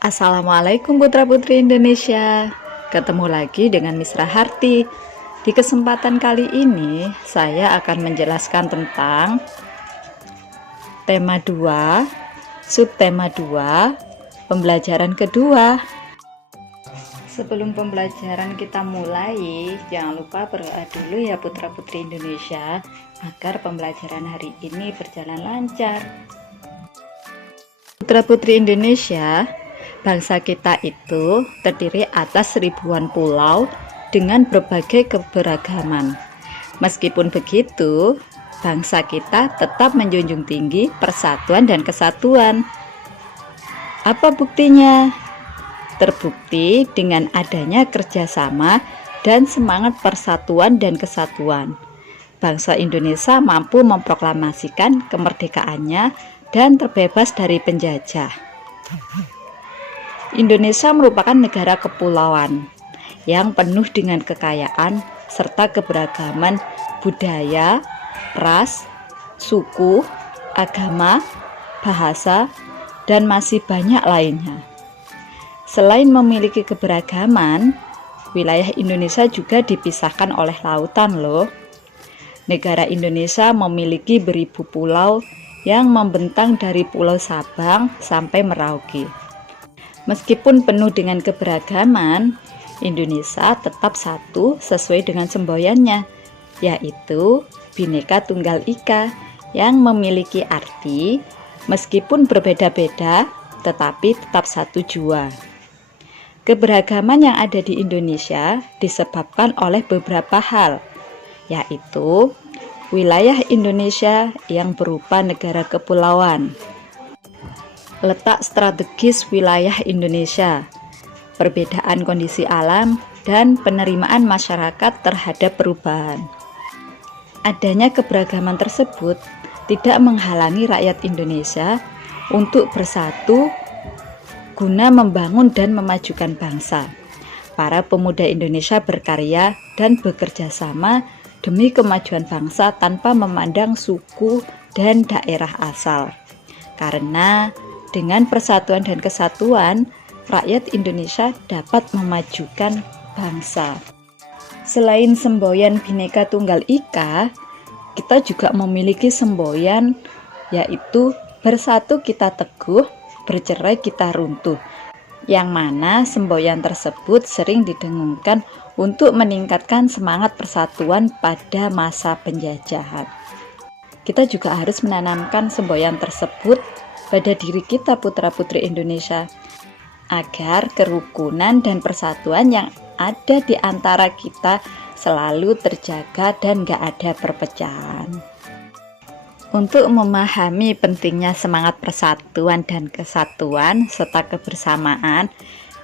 Assalamualaikum putra-putri Indonesia. Ketemu lagi dengan Miss Raharti. Di kesempatan kali ini saya akan menjelaskan tentang tema 2, subtema 2, pembelajaran kedua. Sebelum pembelajaran kita mulai, jangan lupa berdoa dulu ya putra-putri Indonesia agar pembelajaran hari ini berjalan lancar. Putra-putri Indonesia, bangsa kita itu terdiri atas ribuan pulau dengan berbagai keberagaman. Meskipun begitu, bangsa kita tetap menjunjung tinggi persatuan dan kesatuan. Apa buktinya? Terbukti dengan adanya kerjasama dan semangat persatuan dan kesatuan. Bangsa Indonesia mampu memproklamasikan kemerdekaannya dan terbebas dari penjajah. Indonesia merupakan negara kepulauan yang penuh dengan kekayaan serta keberagaman budaya, ras, suku, agama, bahasa, dan masih banyak lainnya. Selain memiliki keberagaman, wilayah Indonesia juga dipisahkan oleh lautan loh. Negara Indonesia memiliki beribu pulau yang membentang dari Pulau Sabang sampai Merauke. Meskipun penuh dengan keberagaman, Indonesia tetap satu sesuai dengan semboyannya, yaitu Bhinneka Tunggal Ika, yang memiliki arti meskipun berbeda-beda tetapi tetap satu jua. Keberagaman yang ada di Indonesia disebabkan oleh beberapa hal, yaitu wilayah Indonesia yang berupa negara kepulauan, letak strategis wilayah Indonesia, perbedaan kondisi alam, dan penerimaan masyarakat terhadap perubahan. Adanya keberagaman tersebut tidak menghalangi rakyat Indonesia untuk bersatu guna membangun dan memajukan bangsa. Para pemuda Indonesia berkarya dan bekerja sama demi kemajuan bangsa tanpa memandang suku dan daerah asal. Karena dengan persatuan dan kesatuan, rakyat Indonesia dapat memajukan bangsa. Selain semboyan Bhinneka Tunggal Ika, kita juga memiliki semboyan yaitu bersatu kita teguh, bercerai kita runtuh, yang mana semboyan tersebut sering didengungkan untuk meningkatkan semangat persatuan pada masa penjajahan. Kita juga harus menanamkan semboyan tersebut pada diri kita putra-putri Indonesia, agar kerukunan dan persatuan yang ada di antara kita selalu terjaga dan gak ada perpecahan. Untuk memahami pentingnya semangat persatuan dan kesatuan serta kebersamaan,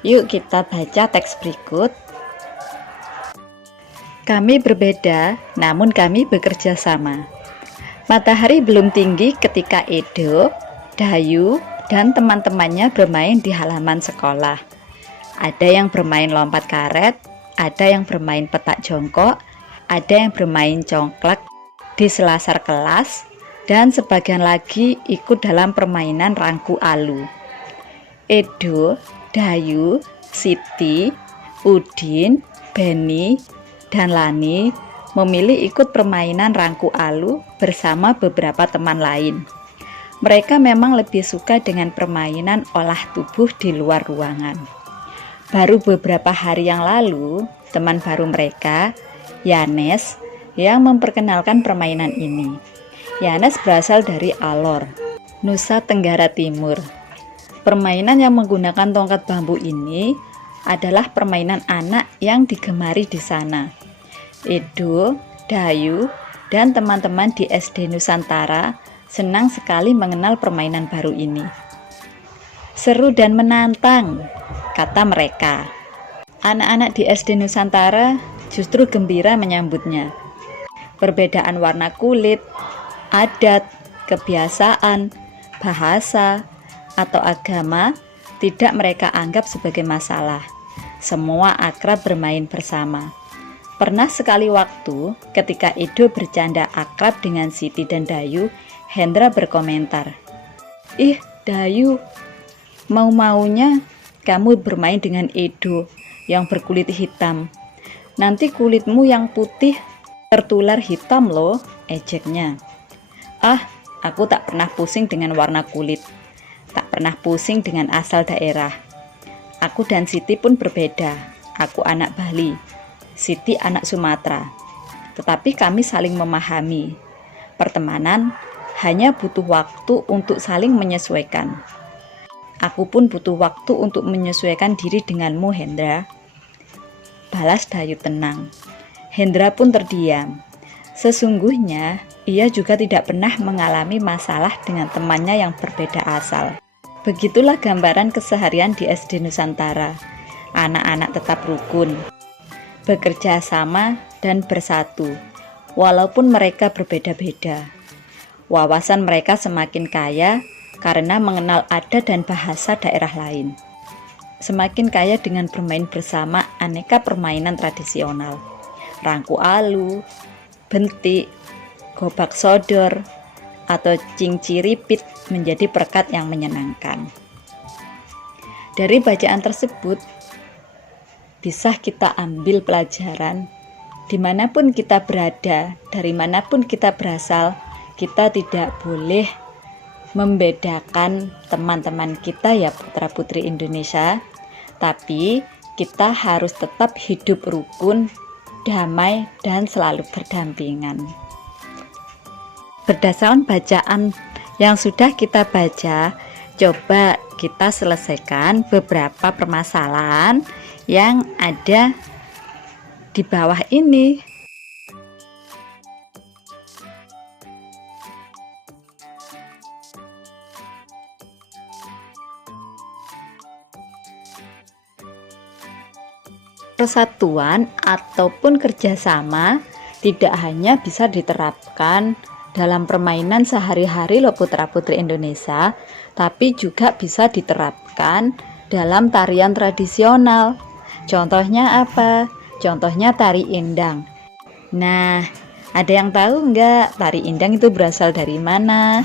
yuk kita baca teks berikut. Kami berbeda, namun kami bekerja sama. Matahari belum tinggi ketika Edo, Dayu, dan teman-temannya bermain di halaman sekolah. Ada yang bermain lompat karet, ada yang bermain petak jongkok, ada yang bermain congklak di selasar kelas, dan sebagian lagi ikut dalam permainan rangku alu. Edo, Dayu, Siti, Udin, Beni, dan Lani memilih ikut permainan rangku alu bersama beberapa teman lain. Mereka memang lebih suka dengan permainan olah tubuh di luar ruangan. Baru beberapa hari yang lalu, teman baru mereka, Yanes, yang memperkenalkan permainan ini. Yanes berasal dari Alor, Nusa Tenggara Timur. Permainan yang menggunakan tongkat bambu ini adalah permainan anak yang digemari di sana. Edo, Dayu, dan teman-teman di SD Nusantara senang sekali mengenal permainan baru ini. Seru dan menantang, kata mereka. Anak-anak di SD Nusantara justru gembira menyambutnya. Perbedaan warna kulit, adat, kebiasaan, bahasa, atau agama tidak mereka anggap sebagai masalah. Semua akrab bermain bersama. Pernah sekali waktu ketika Edo bercanda akrab dengan Siti dan Dayu, Hendra berkomentar, "Ih, Dayu, mau-maunya kamu bermain dengan Edo yang berkulit hitam. Nanti kulitmu yang putih tertular hitam loh, ejeknya. Ah, aku tak pernah pusing dengan warna kulit. Tak pernah pusing dengan asal daerah. Aku dan Siti pun berbeda. Aku anak Bali, Siti anak Sumatera. Tetapi kami saling memahami. Pertemanan hanya butuh waktu untuk saling menyesuaikan. Aku pun butuh waktu untuk menyesuaikan diri denganmu, Hendra. Balas Dayu tenang. Hendra pun terdiam. Sesungguhnya, ia juga tidak pernah mengalami masalah dengan temannya yang berbeda asal. Begitulah gambaran keseharian di SD Nusantara. Anak-anak tetap rukun, bekerja sama dan bersatu, walaupun mereka berbeda-beda. Wawasan mereka semakin kaya karena mengenal adat dan bahasa daerah lain. Semakin kaya dengan bermain bersama aneka permainan tradisional. Rangku alu, bentik, gobak sodor, atau cinciripit menjadi perekat yang menyenangkan. Dari bacaan tersebut, bisa kita ambil pelajaran dimanapun kita berada, dari manapun kita berasal, kita tidak boleh membedakan teman-teman kita ya putra-putri Indonesia, tapi kita harus tetap hidup rukun, damai, dan selalu berdampingan. Berdasarkan bacaan yang sudah kita baca, coba kita selesaikan beberapa permasalahan yang ada di bawah ini. Persatuan ataupun kerjasama tidak hanya bisa diterapkan dalam permainan sehari-hari loh putra-putri Indonesia, tapi juga bisa diterapkan dalam tarian tradisional. Contohnya apa? Contohnya tari indang. Nah, ada yang tahu nggak tari indang itu berasal dari mana?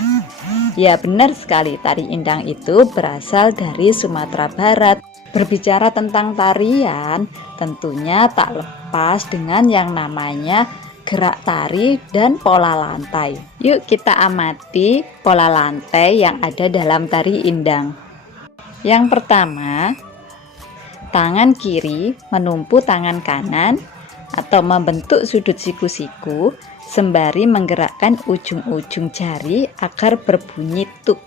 Ya benar sekali, tari indang itu berasal dari Sumatera Barat. Berbicara tentang tarian, tentunya tak lepas dengan yang namanya gerak tari dan pola lantai. Yuk kita amati pola lantai yang ada dalam tari indang. Yang pertama, tangan kiri menumpu tangan kanan atau membentuk sudut siku-siku sembari menggerakkan ujung-ujung jari agar berbunyi tuk.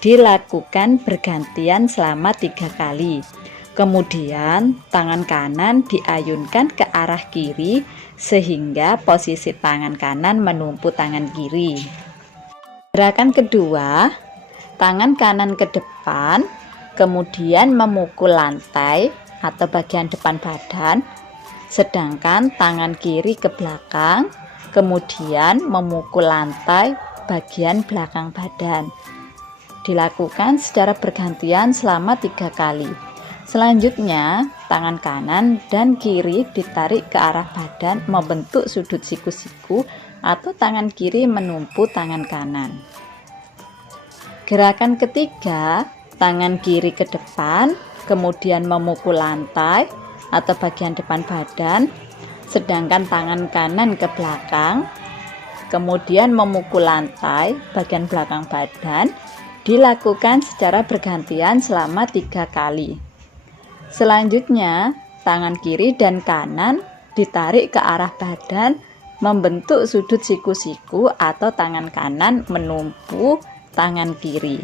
Dilakukan bergantian selama 3 kali. Kemudian tangan kanan diayunkan ke arah kiri sehingga posisi tangan kanan menumpu tangan kiri. Gerakan kedua, tangan kanan ke depan, kemudian memukul lantai atau bagian depan badan, sedangkan tangan kiri ke belakang, kemudian memukul lantai bagian belakang badan. Dilakukan secara bergantian selama 3 kali. Selanjutnya, tangan kanan dan kiri ditarik ke arah badan membentuk sudut siku-siku atau tangan kiri menumpu tangan kanan. Gerakan ketiga, tangan kiri ke depan, kemudian memukul lantai atau bagian depan badan, sedangkan tangan kanan ke belakang, kemudian memukul lantai bagian belakang badan. Dilakukan secara bergantian selama 3 kali. Selanjutnya, tangan kiri dan kanan ditarik ke arah badan membentuk sudut siku-siku atau tangan kanan menumpu tangan kiri.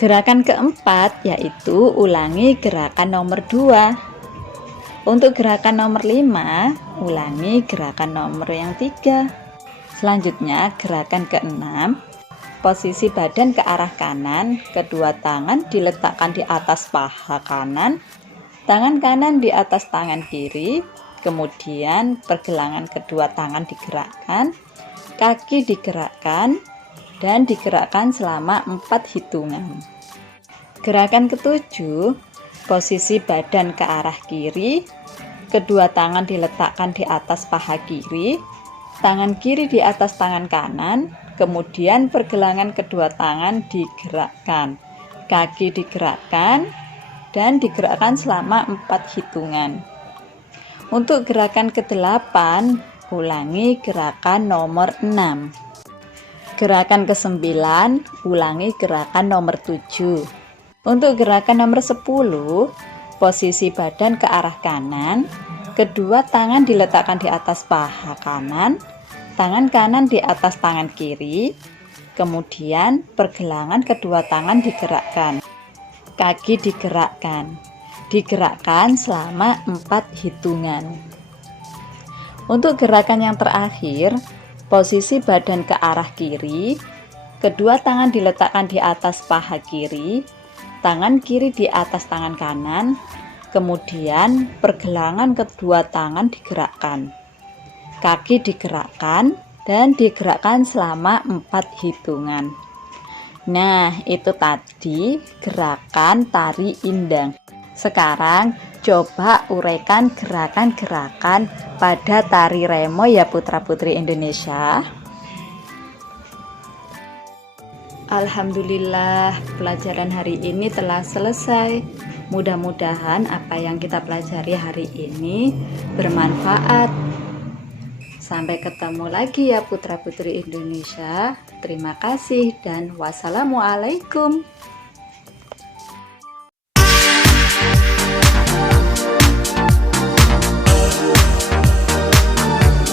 Gerakan keempat yaitu ulangi gerakan nomor 2. Untuk gerakan nomor 5, ulangi gerakan nomor yang 3. Selanjutnya, gerakan ke-6, posisi badan ke arah kanan, kedua tangan diletakkan di atas paha kanan, tangan kanan di atas tangan kiri, kemudian pergelangan kedua tangan digerakkan, kaki digerakkan, dan digerakkan selama 4 hitungan. Gerakan ke-7, posisi badan ke arah kiri, kedua tangan diletakkan di atas paha kiri, tangan kiri di atas tangan kanan, kemudian pergelangan kedua tangan digerakkan, kaki digerakkan, dan digerakkan selama 4 hitungan. Untuk gerakan ke-8, ulangi gerakan nomor 6. Gerakan ke-9, ulangi gerakan nomor 7. Untuk gerakan nomor 10, posisi badan ke arah kanan, kedua tangan diletakkan di atas paha kanan, tangan kanan di atas tangan kiri, kemudian pergelangan kedua tangan digerakkan, kaki digerakkan selama 4 hitungan. Untuk gerakan yang terakhir, posisi badan ke arah kiri, kedua tangan diletakkan di atas paha kiri, tangan kiri di atas tangan kanan, kemudian pergelangan kedua tangan digerakkan, kaki digerakkan, dan digerakkan selama 4 hitungan. Nah, itu tadi gerakan tari indang. Sekarang coba uraikan gerakan-gerakan pada tari remo ya putra-putri Indonesia. Alhamdulillah, pelajaran hari ini telah selesai. Mudah-mudahan apa yang kita pelajari hari ini bermanfaat. Sampai ketemu lagi ya putra-putri Indonesia. Terima kasih dan wassalamualaikum.